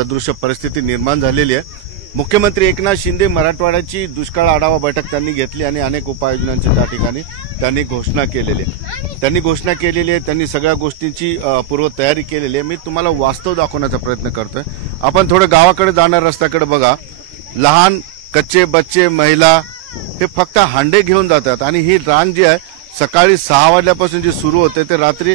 सदृश परिस्थिती निर्माण झालेली आहे। मुख्यमंत्री एकनाथ शिंदे मराठवाड्याची दुष्काळ आढावा बैठक त्यांनी घेतली आणि अनेक उपाययोजनांची त्या ठिकाणी त्यांनी घोषणा केलेली आहे। त्यांनी सगळ्या गोष्टींची पूर्वतयारी केलेली आहे। मी तुम्हाला वास्तव दाखवण्याचा प्रयत्न करतोय। आपण थोडं गावाकडे जाणार रस्त्याकडे बघा, लहान कच्चे बच्चे महिला हे फक्त हांडे घेऊन जातात आणि ही रांग जी आहे सकाळी 6 वाजल्यापासून जी सुरू होते ते रात्री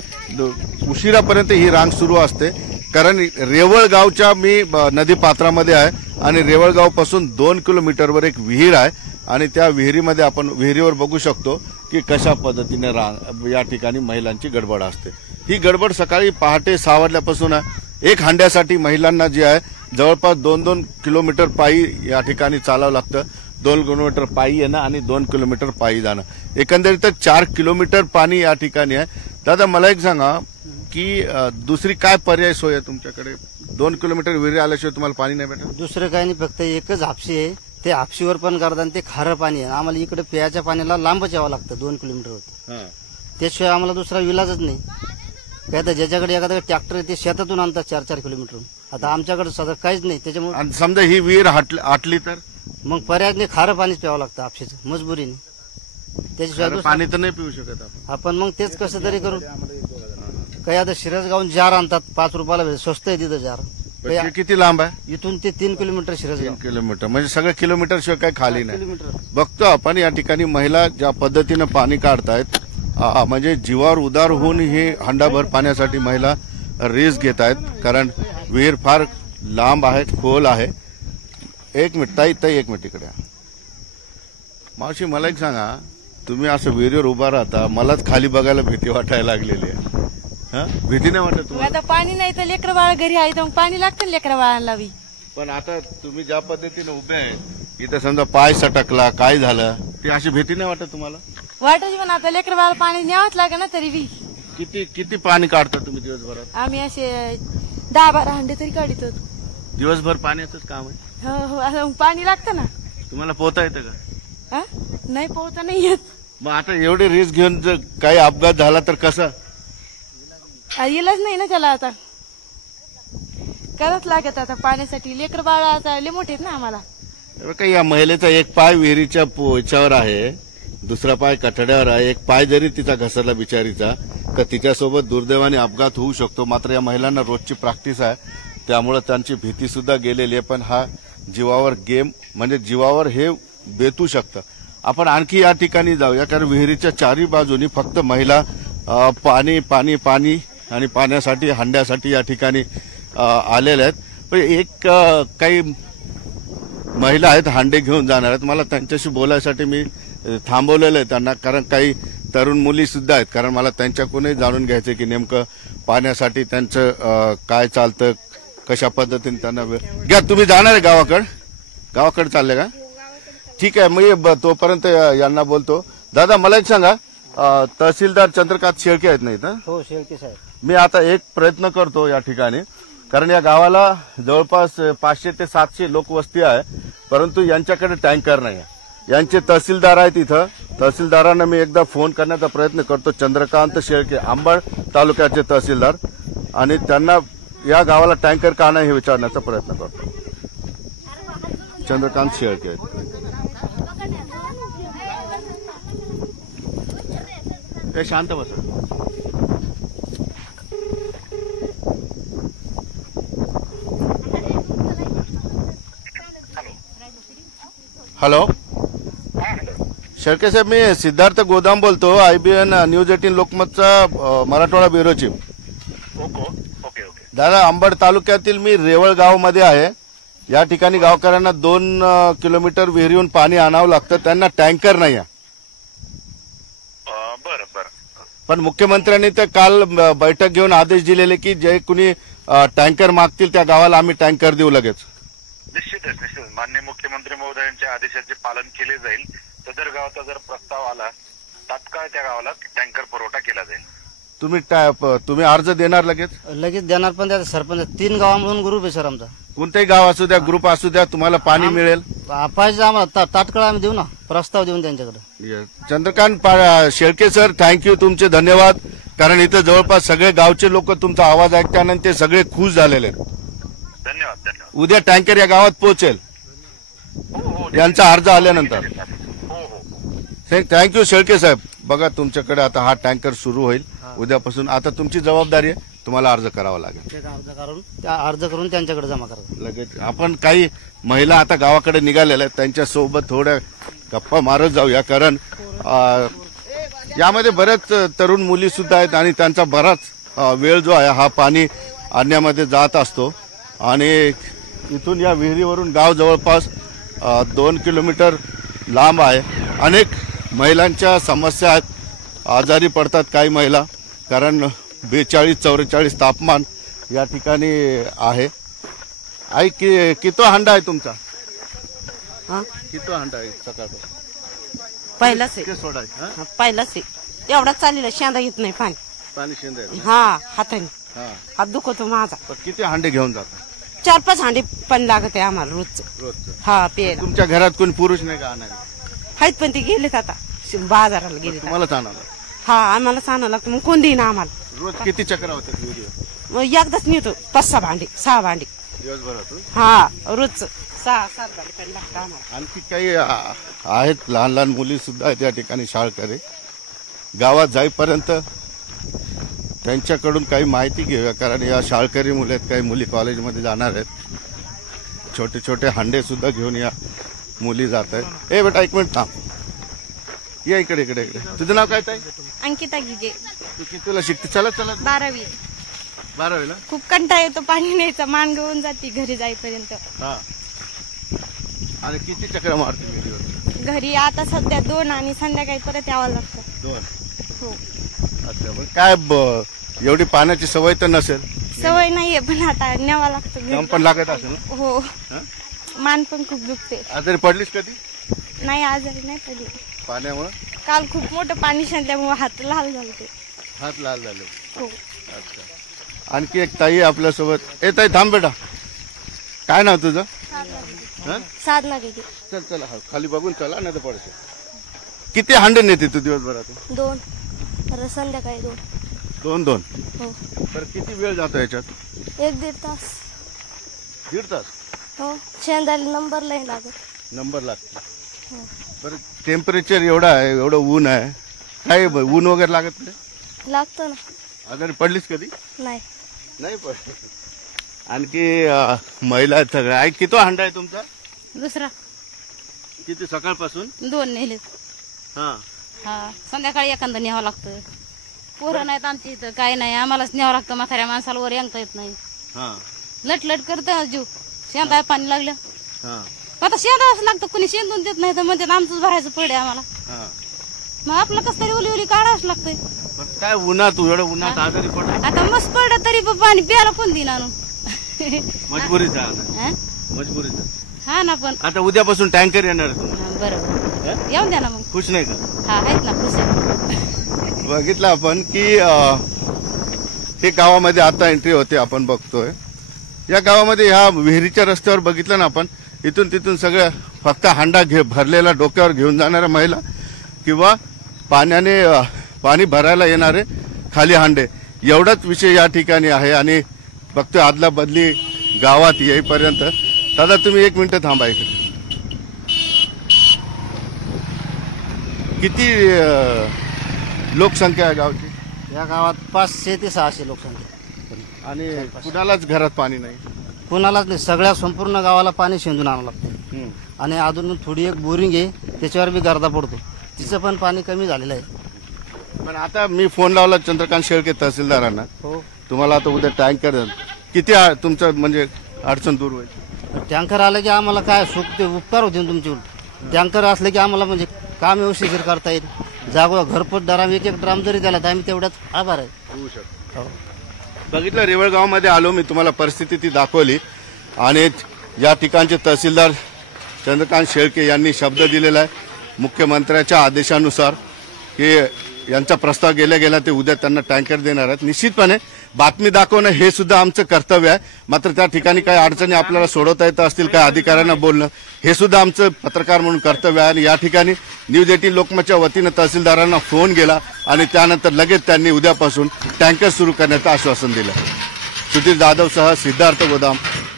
उशिरापर्यंत ही रांग सुरू असते। कारण रेवळगावच्या मी नदी पात्रामध्ये आहे आणि रेवळगावपासून 2 किलोमीटरवर एक विहीर आहे आणि त्या विहिरीमध्ये आपण विहिरीवर बघू शकतो की कशा पद्धतीने या ठिकाणी महिलांची गडबड असते। ही गडबड सकाळी पहाटे 6 वाजल्यापासून आहे। एक हांड्यासाठी महिलांना जे आहे जवळपास 2-2 किलोमीटर पायी या ठिकाणी चालावं लागतं। 2 किलोमीटर पायी येणं आणि 2 किलोमीटर पायी जाणं, एकंदरीत 4 किलोमीटर पाणी या ठिकाणी आहे। दादा मला एक सांगा की दुसरी काय पर्याय सोय आहे तुमच्याकडे? 2 किलोमीटर विहिरी आल्याशिवाय तुम्हाला पाणी नाही भेटत? दुसरं काही नाही, फक्त एकच हापशी आहे, ते हापशीवर पण करतात आणि ते खारं पाणी आहे। आम्हाला इकडे प्यायच्या पाण्याला लांबच यावं लागतं 2 किलोमीटरवर, त्याशिवाय आम्हाला दुसरा विलाजच नाही। काय तर ज्याच्याकडे एखादा ट्रॅक्टर आहे ते शेतातून आणतात 4-4 किलोमीटर। आता आमच्याकडे सध्या काहीच नाही, त्याच्यामुळे समजा ही विहीर आटली तर मग पर्याय नाही, खारं पाणीच प्यावं लागतं हापशीचं मजबुरीने, त्याच्याशिवाय पाणी तर नाही पिऊ शकत आपण मग तेच कसं तरी करू। काही आता शिरसगावून जार आणतात 5 रुपयाला, स्वस्त आहे तिथं जार। किती लांब आहे इथून ते 3 किलोमीटर शिरसगाव। 3 किलोमीटर म्हणजे सगळं किलोमीटर शिवाय काही खाली नाही। किलोमीटर बघतो आपण या ठिकाणी महिला ज्या पद्धतीनं पाणी काढतायत, म्हणजे जीवावर उदार होऊन हे हांडाभर पाण्यासाठी महिला रिस्क घेत आहेत। कारण विहीर फार लांब आहे, खोल आहे। एक मिनिट ताई, एक मिनिट इकडे मावशी, मला एक सांगा, तुम्ही असं विहिरीवर उभा राहता, मलाच खाली बघायला भीती वाटायला लागलेली आहे। भीती नाही वाटत तुम्हाला? आता पाणी नाही तर लेकर बाळ घरी आहे तर पाणी लागतं लेकर बाळांना बी। पण आता तुम्ही ज्या पद्धतीने उभे आहे इथं, समजा पाय सटकला काय झालं, ती अशी भीती नाही वाटत तुम्हाला? वाटायची, पण आता लेकर बाळ पाणी न्यावंच लागेल ना तरी बी। किती पाणी काढता तुम्ही दिवसभरात? आम्ही असे 10-12 हंडे तरी काढतो दिवसभर। पाण्याचंच काम आहे? हो, पाणी लागतं ना। तुम्हाला पोहता येतं का? नाही, पोहता नाही येत। मग आता एवढे रिस्क घेऊन जर काही अपघात झाला तर कसं? इलाज नाही ना त्याला, आता करत लागत आता पाण्यासाठी। लेकर बाळ आता लय मोठे आहेत ना आम्हाला। काही या महिलेचा एक पाय विहिरीच्या पोच्यावर आहे, दुसरा पाय कठड्यावर आहे। एक पाय जरी तिचा घसरला बिचारीचा तर तिच्यासोबत दुर्दैवाने अपघात होऊ शकतो। मात्र या महिलांना रोजची प्रॅक्टिस आहे, त्यामुळे त्यांची भीती सुद्धा गेलेली आहे। पण हा जीवावर गेम, म्हणजे जीवावर हे बेतू शकतं। आपण आणखी या ठिकाणी जाऊया, कारण विहिरीच्या चारही बाजूनी फक्त महिला पाणी पाणी पाणी आणि पाण्यासाठी हांड्यासाठी या ठिकाणी आलेल्या आहेत। पण एक काही महिला आहेत हांडे घेऊन जाणार आहेत, मला त्यांच्याशी बोलायसाठी मी थांबवलेलं आहे त्यांना, कारण काही तरुण मुली सुद्धा आहेत। कारण मला त्यांच्याकडूनही जाणून घ्यायचं की नेमकं पाण्यासाठी त्यांचं काय चालतं, कशा पद्धतीने त्यांना घ्या। तुम्ही जाणार आहे गावाकडे चालले का? ठीक आहे, मी तोपर्यंत यांना बोलतो। दादा मला एक सांगा, तहसीलदार चंद्रकांत शेळके आहेत नाही? हो, शेळके साहेब। मी आता एक प्रयत्न करतो या ठिकाणी, कारण या गावाला जवळपास 500 ते 700 लोकवस्ती आहे, परंतु यांच्याकडे टँकर नाही आहे। यांचे तहसीलदार आहेत इथं, तहसीलदारांना मी एकदा फोन करण्याचा प्रयत्न करतो। चंद्रकांत शेळके, अंबड तालुक्याचे तहसीलदार, आणि त्यांना या गावाला टँकर का नाही हे विचारण्याचा प्रयत्न करतो। चंद्रकांत शेळके शांत बसा। हॅलो शेळके साहेब, मी सिद्धार्थ गोदाम बोलतो, IBN न्यूज 18 लोकमतचा मराठवाडा ब्युरो चीफ। दादा, अंबड तालुक्यातील मी रेवळगाव मध्ये आहे। या ठिकाणी गावकऱ्यांना 2 किलोमीटर विहिरीहून पाणी आणावं लागतं, त्यांना टँकर नाही आहे। पण मुख्यमंत्र्यांनी तर काल बैठक घेऊन आदेश दिलेले की जे कुणी टँकर मागतील त्या गावाला आम्ही टँकर देऊ लगेच। निश्चितच माननीय मुख्यमंत्री महोदयांच्या आदेशाचे पालन केले जाईल। सदर गावाचा जर प्रस्ताव आला तात्काळ त्या गावाला टँकर पुरवठा केला जाईल। तुम्ही अर्ज देणार लगेच देणार, पण त्या सरपंच 3 गावांमधून ग्रुप आहे सर आमचा। कोणतेही गाव असू द्या, ग्रुप असू द्या, तुम्हाला पाणी मिळेल पाहिजे आम्हाला, तात्काळ आम्ही देऊ ना, प्रस्ताव देऊन त्यांच्याकडे। चंद्रकांत शेळके सर, थँक्यू, तुमचे धन्यवाद। कारण इथं जवळपास सगळे गावचे लोक तुमचा आवाज ऐकताना ते सगळे खुश झालेले आहेत। धन्यवाद धन्यवाद. उद्या टँकर या गावात पोहोचेल हो यांचा अर्ज आल्यानंतर. हो. थँक्यू शेळके साहेब. बघा तुमच्याकडे आता हा टँकर सुरू होईल उद्यापासून. आता तुमची जबाबदारी आहे, तुम्हाला अर्ज करावा लागेल. अर्ज करून त्यांच्याकडे जमा करायचं. लगेच आपण काही महिला आता गावाकडे निघालेल्या आहेत, त्यांच्यासोबत थोड्या गप्पा मारत जाऊया. कारण यामध्ये बऱ्याच तरुण मुली सुद्धा आहेत आणि त्यांचा बराच वेळ जो आहे हा पाणी आणण्यामध्ये जात असतो. आणि इथून या विहिरीवरून गाव जवळपास 2 किलोमीटर लांब आहे. अनेक महिलांच्या समस्या आहेत, आजारी पडतात काही महिला, कारण 42-44 तापमान या ठिकाणी आहे. आई किती हंडा आहे तुमचा? किती हंडा आहे सकाळपासून? पहिलाच आहे. किती सोडा आहे? हा, पहिलाच आहे. एवढा चाललेला शेंदा येत नाही पाणी. पाणी शेंदे आहे. हा हाताने हा. हात दुखतो माझा. पण किती हांडे घेऊन जातात? 4-5 हांडे पाणी लागत आहे आम्हाला रोजचं. रोजचं. हा प्यायला तुमच्या घरात कोणी पुरुष नाही का आणायला? आहेत पण ते गेलेत आता बाजाराला गेले. तुम्हालाच आणायला? हा आम्हाला आणावं लागतं. मग कोण देईन आम्हाला? रोज किती चक्र होतात विहिरीवर? मग एकदाच नेतो 5-6 भांडे 6 भांडे. दिवसभरातून? हा रोजचं 6-7 भांडे पाणी लागतं आम्हाला. आणखी काही आहेत लहान लहान मुली सुद्धा आहेत या ठिकाणी शाळकरी. गावात जाईपर्यंत त्यांच्याकडून काही माहिती घेऊया, कारण या शाळकरी मुली आहेत, काही मुली कॉलेजमध्ये जाणार आहेत. छोटे छोटे हांडे सुद्धा घेऊन या मुली जात आहेत. ए बेटा एक मिनिट थांब, या इकडे इकडे इकडे. तुझं नाव काय ताई? अंकिता गिगे, तू कितीला शिकते? चला चला. 12वी. 12वीला? खूप कंटाळा येतो पाणी न्यायचा, मान घेऊन जाते घरी जाईपर्यंत. हा. आणि किती चक्र मारते विहिरीवर? घरी आता सध्या 2 आणि संध्याकाळी परत यावं लागतं. 2. हो. अच्छा. पण काय एवढी पाण्याची सवय तर नसेल? सवय नाहीये पण आता न्यावं लागतं घरी. दम पण लागत असेल ना? हो. हा? मान पण खूप दुखते. आजारी पडलीस कधी नाही आजारी नाही पडली. पाण्यामुळे? काल खूप मोठं पाणी शिरल्यामुळे हात लाल झाले. हात लाल झाले. हो. अच्छा. आणखी एक ताई आपल्यासोबत. ए ताई थांब बेटा, काय नाव तुझं? हा? साधना गिगे. चल चल, खाली बघून चला नाही तर पडશે. किती हांडे नेते तू दिवसभरातून? 2. परत संध्याकाळी 2. 2-2. हो. तर किती वेळ जातो याच्यात? 1-1.5 तास. 1.5 तास? हो. शेंदाला नंबर नाही लागत. नंबर लागतो. हो. बरं टेम्परेचर एवढं आहे, एवढं ऊन आहे, काय ऊन वगैरे लागत नाही? लागतं ना. आजारी पडलीस कधी? नाही. नाही पडली. आणखी महिला आहेत सगळ्या. आई किती हांडा आहे तुमचा? दुसरा किती सकाळपासून? 2 नेले. हा. हा संध्याकाळी एखादं न्यावं लागतं. पोरं नाहीत आमच्या इथं, काय नाही, आम्हालाच न्यावं लागतं. म्हाताऱ्या माणसाला वर यांगता येत नाही. हा. लटलट करतं जीव. शेंदा पाणी लागलं हा. आता शेंदाच लागतं. कुणी शेंदून देत नाही तर म्हणतात आमचंच भरायचं पडे आम्हाला. हा. मग आपलं कसं तरी ओली ओली काढावंच लागतंय. पण काय उन्हात, एवढं उन्हात आजारी पड? आता मस्त पडलं तरी पण पाणी प्यायला कोण देईन आणून? मजबुरीचा हा? मजबुरीचा. हा ना. पण आता उद्यापासून टँकर येणार आहे तुम्हाला. हा, बरोबर येऊन द्या ना मग. खुश नाही का? हा आहेत ना खुश आहे. बघितलं आपण की हे गावामध्ये आता एंट्री होते, आपण बघतोय. या गावामध्ये ह्या विहिरीच्या रस्त्यावर बघितलं ना आपण, इथून तिथून सगळं फक्त हांडा भरलेला डोक्यावर घेऊन जाणाऱ्या महिला किंवा पाणी भरायला येणारे खाली हांडे, एवढाच विषय या ठिकाणी आहे. आणि फक्त आदला बदली गावात येईपर्यंत. दादा तुम्ही 1 मिनिट थांबा इकडे. किती लोकसंख्या आहे गावची? या गावात 500 ते 600 लोकसंख्या. आणि कुणालाच घरात पाणी नाही? कोणालाच नाही. सगळ्या संपूर्ण गावाला पाणी शेंदून आणावं लागतं. आणि अजून थोडी एक बोरिंग आहे, त्याच्यावर बी गर्दा पडतो. तिचं पण पाणी कमी झालेलं आहे. पण आता मी फोन लावला चंद्रकांत शेळके तहसीलदारांना. हो. तुम्हाला आता उद्या टँकर किती तुमचं म्हणजे अडचण दूर होईल? टँकर आलं की आम्हाला काय सुख ते उपकार होते ना तुमचे. टँकर असले की आम्हाला म्हणजे काम व्यवस्थित करता येईल. जागो घरपोच ड्राम 1-1 ड्राम जरी दिला तर आम्ही तेवढ्याच आभार आहे. होऊ शकतो. बघितलं रेवळगावमध्ये आलो मी, तुम्हाला परिस्थिती ती दाखवली. आणि या ठिकाणचे तहसीलदार चंद्रकांत शेळके यांनी शब्द दिलेला आहे मुख्यमंत्र्याच्या आदेशानुसार की यांचा प्रस्ताव गेल्या ते उद्या त्यांना टँकर देणार आहेत. निश्चितपणे बातमी दाखवणं हे सुद्धा आमचं कर्तव्य आहे. मात्र त्या ठिकाणी काही अडचणी आपल्याला सोडवता येत असतील, काही अधिकाऱ्यांना बोलणं हे सुद्धा आमचं पत्रकार म्हणून कर्तव्य आहे. आणि या ठिकाणी न्यूज 18 लोकमतच्या वतीनं तहसीलदारांना फोन गेला आणि त्यानंतर लगेच त्यांनी उद्यापासून टँकर सुरू करण्याचं आश्वासन दिलं. सुधीर जाधवसह सिद्धार्थ गोदाम,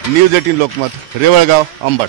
न्यूज 18 लोकमत, रेवळगाव, अंबड.